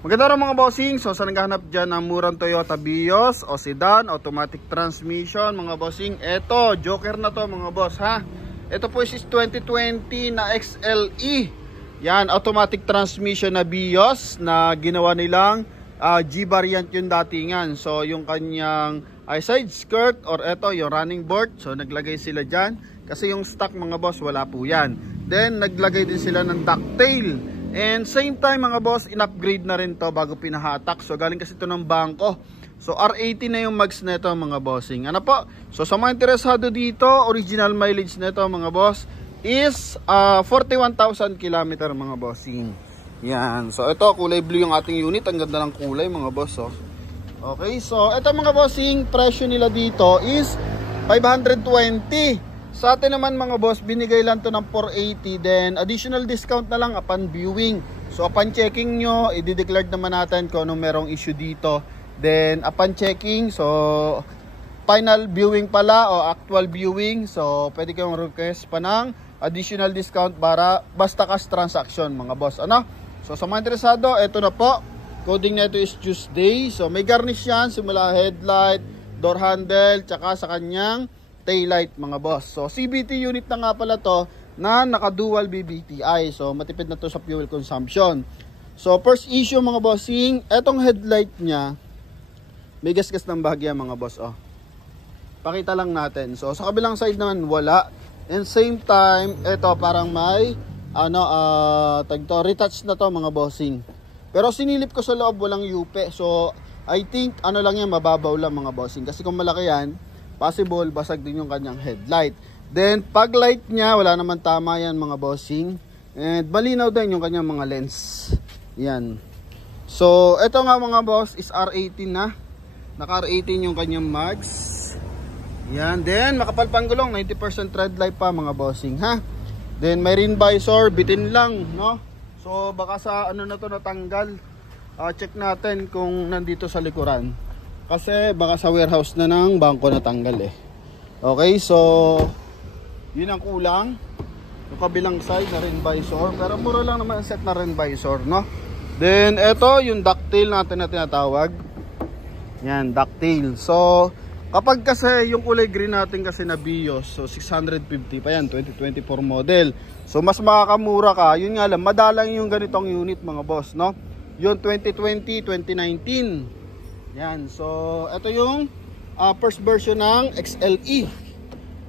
Maganda rin mga bossing. So sa naghahanap dyan ng murang Toyota Vios o sedan, automatic transmission mga bossing, eto, joker na to mga boss ha. Ito po is 2020 na XLE. Yan, automatic transmission na Vios na ginawa nilang G variant yung datingan. So yung kanyang side skirt or eto yung running board, so naglagay sila dyan. Kasi yung stock mga boss wala po yan. Then naglagay din sila ng ducktail. And same time mga boss, in-upgrade na rin to bago pinahatak. So galing kasi ito ng bangko. So R80 na yung mags nito mga bossing. Ano po? So sa mga interesado dito, original mileage nito mga boss is 41,000 km mga bossing. Yan. So ito kulay blue yung ating unit. Ang ganda ng kulay mga boss. Oh. Okay, so ito mga bossing, presyo nila dito is 520. Sa atin naman mga boss, binigay lang to ng 480. Then additional discount na lang upon viewing. So upon checking nyo, i-declare naman natin kung anong merong issue dito. Then upon checking, so final viewing pala o actual viewing, so pwede kayong request pa ng additional discount para basta cash transaction mga boss. Ano? So sa mga interesado, ito na po. Coding na ito is Tuesday. So may garnish yan, simula headlight, door handle, tsaka sa kanyang taillight mga boss. So CVT unit na nga pala to na naka-dual BBTI. So matipid na to sa fuel consumption. So first issue mga bossing, etong headlight niya may gasgas ng bahagya mga boss. Oh. Pakita lang natin. So sa kabilang side naman wala. And same time, ito parang may retouch na to mga bossing. Pero sinilip ko sa loob walang yupe. So I think lang yan, mababaw lang mga bossing. Kasi kung malaki yan, possible basag din yung kanyang headlight. Then pag light niya wala naman tama yan mga bossing. And malinaw din yung kanyang mga lens. Yan. So ito nga mga boss is R18 na. Naka R18 yung kanyang mags. Yan. Then makapal gulong, 90% tread life pa mga bossing ha. Then may rim visor, bitin lang no. So baka sa na to natanggal. Check natin kung nandito sa likuran. Kasi baka sa warehouse na ng bangko natanggal eh. Okay, so yun ang kulang. Yung kabilang side na rim visor. Pero mura lang naman ang set na rim visor, no? Then eto yung ducktail natin na tinatawag. Yan, ducktail. So kapag kasi yung kulay green natin kasi na Vios, so 650 pa yan, 2024 model. So mas makakamura ka. Yun nga lang, madalang yung ganitong unit mga boss, no? Yung 2020, 2019. Yan, so ito yung first version ng XLE.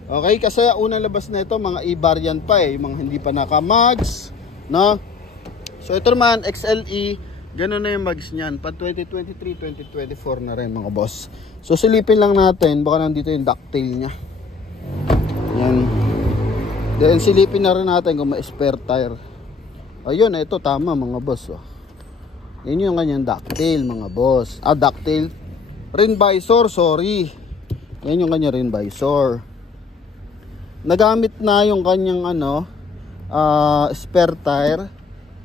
Okay, kasi unang labas na ito mga E-variant pa eh, mga hindi pa naka-mags, no? So ito naman XLE, ganun na yung mags niyan, pa 2023, 2024 na rin mga boss. So silipin lang natin, baka nandito yung ducktail niya. Yan. Then silipin na rin natin kung may spare tire. Ayun, ito tama mga boss. Oh. Yan yung kanyang ducktail mga boss. Ducktail. Rim visor, sorry. Yan yung kanyang rim visor. Nagamit na yung kanyang spare tire.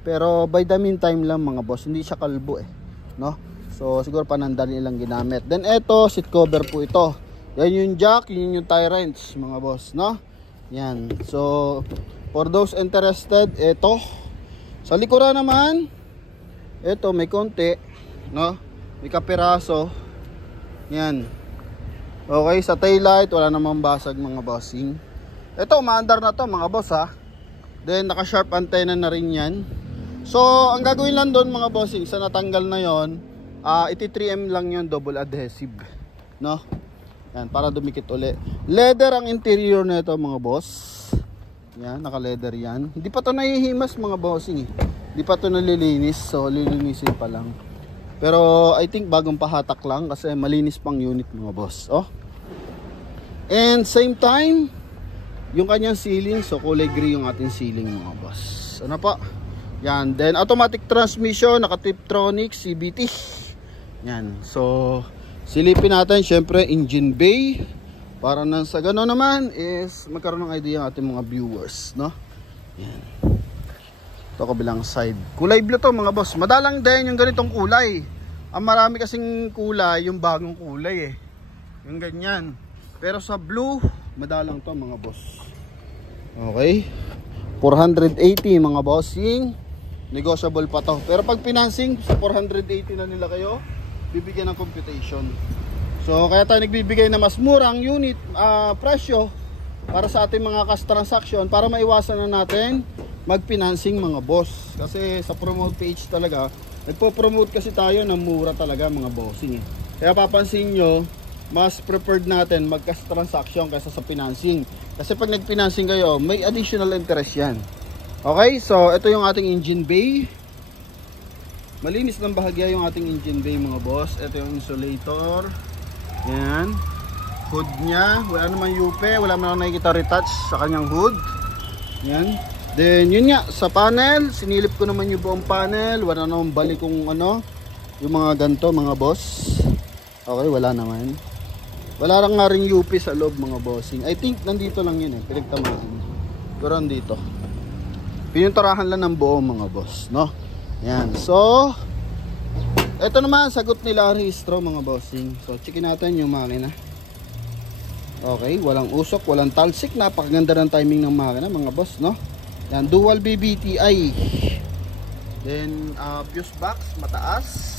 Pero by the meantime lang mga boss, hindi siya kalbo eh, no? So siguro panandali lang ginamit. Then eto, seat cover po ito. Yan yung jack, yun yung tie wrench mga boss, no? Yan. So for those interested, eto. Sa likuran naman, eto may konti, no? May kapiraso. Yan. Okay, sa taillight wala namang basag mga bossing. Eto, umaandar na to mga boss ha. Then naka sharp antenna na rin yan. So, ang gagawin lang doon mga bossing, sa natanggal na yon, iti 3M lang yon, double adhesive, no? Yan, para dumikit uli. Leather ang interior nito mga boss. Yan, naka-leather yan. Hindi pa to nahihimas mga bossing eh. Hindi pa to nalilinis, so lilinisin pa lang. Pero I think bagong pahatak lang kasi malinis pang unit mga boss. Oh. And same time, yung kanyang ceiling, so kulay gray yung ating ceiling mga boss. Ano pa? Yan, then automatic transmission, naka-Tiptronic, CVT. Yan, so silipin natin syempre engine bay. Para nang sa gano'n naman is magkaroon ng idea ang ating mga viewers, no? Yan. Ito kabilang side. Kulay blue to mga boss. Madalang din yung ganitong kulay. Ang marami kasing kulay, yung bagong kulay eh. Yung ganyan. Pero sa blue, madalang to mga boss. Okay. 480 mga bossing. negotiable pa to. Pero pag financing, sa 480 na nila kayo, bibigyan ng computation. So kaya tayo nagbibigay na mas murang unit presyo para sa ating mga cash transaction, para maiwasan na natin mag-financing mga boss. Kasi sa promote page talaga, nagpo-promote kasi tayo ng mura talaga mga bossing. Kaya papansin nyo, mas preferred natin mag-cash transaction kaysa sa financing. Kasi pag nag-financing kayo, may additional interest yan. Okay, so ito yung ating engine bay. Malinis ng bahagya yung ating engine bay mga boss. Ito yung insulator. Yan. Hood nya, wala naman yupe, wala naman nakikita retouch sa kanyang hood. Yan. Then yun nga, sa panel, sinilip ko naman yung buong panel. Wala naman balik kung ano, yung mga ganto mga boss. Okay, wala naman. Wala lang nga rin yupe sa loob mga bossing. I think nandito lang yun pinagtamaan. Pero nandito. Pinunturahan lang ng buo mga boss, no? Yan. So ito naman, sagot nila rehistro mga bossing. So checkin natin yung makina. Okay, walang usok, walang talsik. Napakaganda ng timing ng makina mga boss, no? Yan, dual BBTI. Then fuse box mataas.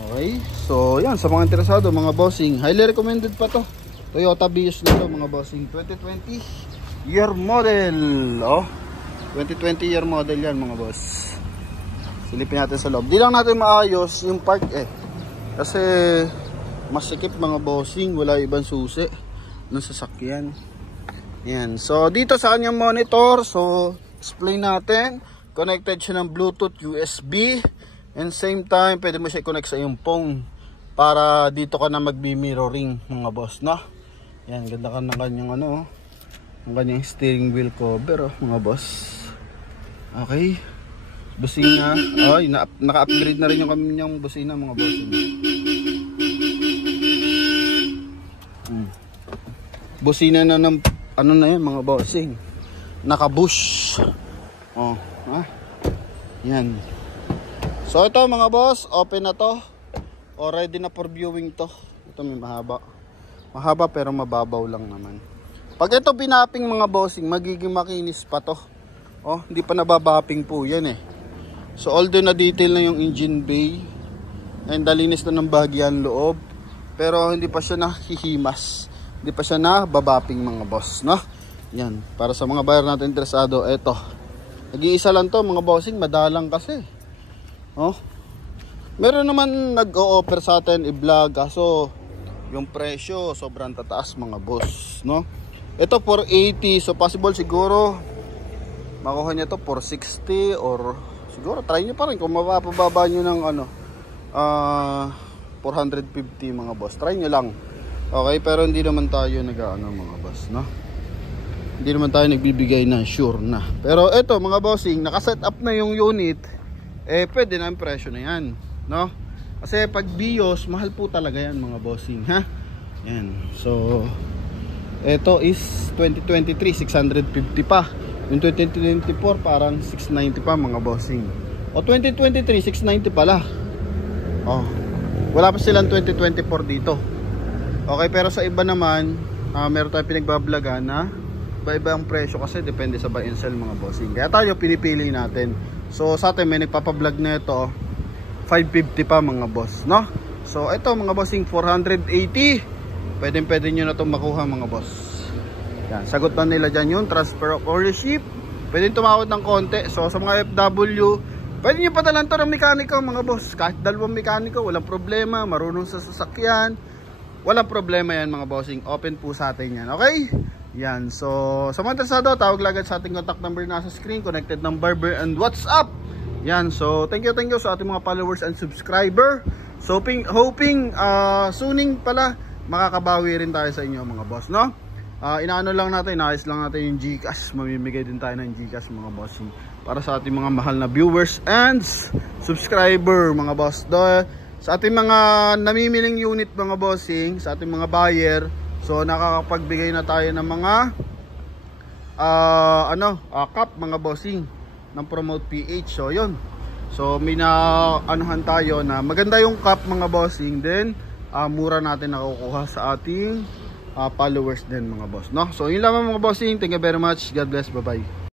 Okay, so yan, sa mga interesado mga bossing, highly recommended pa to. Toyota Vios na to mga bossing. 2020 year model. Oh, 2020 year model yan mga boss. Silipin natin sa loob. Di lang natin maayos yung park kasi masikip mga bossing. Wala ibang susi ng sasakyan. Yan. So dito sa kanyang monitor, so explain natin. Connected siya ng Bluetooth, USB. And same time, pwede mo siya connect sa iyong phone. Para dito ka na magbi-mirroring mga boss, no? Yan. Ganda ka ng kanyang ano. Ang kanyang steering wheel cover, mga boss. Okay. Busina, ay naka-upgrade na rin yung kanyang busina mga bossing. Busina na ng ano na yan mga bossing. Naka-bush. Oh, ha? Yan. So ito mga boss, open na to. O ready na for viewing to. Ito may mahaba. Mahaba pero mababaw lang naman. Pag ito binapping mga bossing, magiging makinis pa to. Oh, hindi pa nababapping po yan So although na detail na yung engine bay and dalinis na ng bahagyan loob, pero hindi pa siya nahihimas, hindi pa siya nababapping mga boss, no? Yan, para sa mga buyer natin interesado, eto. Nag-iisa lang to mga bossing, madalang kasi. Oh. Meron naman nag-o-offer sa atin i-vlog, kaso yung presyo sobrang tataas mga boss, no? Ito 480, so possible siguro makuha niya to 460 or siguro try nyo pa rin kung mapapababa nyo ng ano 450 mga boss, try nyo lang. Okay, pero hindi naman tayo nag-ano mga boss, no? Hindi naman tayo nagbibigay na sure na. Pero eto mga bossing, nakaset up na yung unit, pwede na yung presyo na yan, no? Kasi pag BIOS, mahal po talaga yan mga bossing, ha? Yan, so eto is 2023, 650 pa. Yung 2024 parang 690 pa mga bossing. O 2023 690 pala. Oh. Wala pa silang 2024 dito. Okay, pero sa iba naman, meron tayong pinagbablagan na iba-iba ang presyo kasi depende sa buy and sell mga bossing. Kaya tayo pinipili natin. So sa atin may nagpapablog na ito 550 pa mga boss, no? So ito mga bossing 480. Pwede nyo na itong makuha mga boss. Yan, sagot na nila dyan yung transfer of ownership. Pwede tumawad ng konti. So sa mga FW, pwede nyo padalan to ng mekaniko mga boss. Kahit dalawang mekaniko, walang problema. Marunong sa sasakyan, walang problema yan mga bossing. Open po sa atin yan, okay? Yan, so sa mga interesado, tawag lagad sa ating contact number nasa screen. Connected ng Barber and WhatsApp. Yan, so thank you sa ating mga followers and subscriber. So hoping sooning pala makakabawi rin tayo sa inyo mga boss, no? Inaano lang natin, inaayos lang natin yung GCash. Mamimigay din tayo ng GCash mga bossing para sa ating mga mahal na viewers and subscriber mga boss. Sa ating mga namimiling unit mga bossing, sa ating mga buyer, so nakakapagbigay na tayo ng mga cap mga bossing ng Promote PH. So yun, so may na anuhan tayo na maganda yung cap mga bossing, then mura natin nakukuha sa ating followers din mga boss, no? So yun lamang mga bossing, thank you very much, God bless, bye bye.